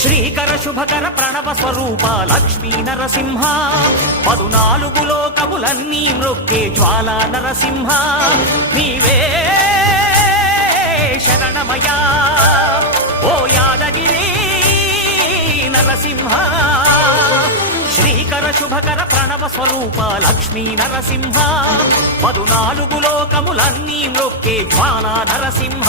శ్రీకర శుభకర ప్రణవ స్వరూప లక్ష్మీ నరసింహ 14 లోకములన్నీ మృక్కే జ్వాలా నరసింహ నీవే శరణమయా ఓ యాదగిరి నరసింహ శ్రీకర శుభకర ప్రణవ స్వరూప లక్ష్మీ నరసింహ 14 లోకములన్నీ మృక్కే జ్వాలా నరసింహ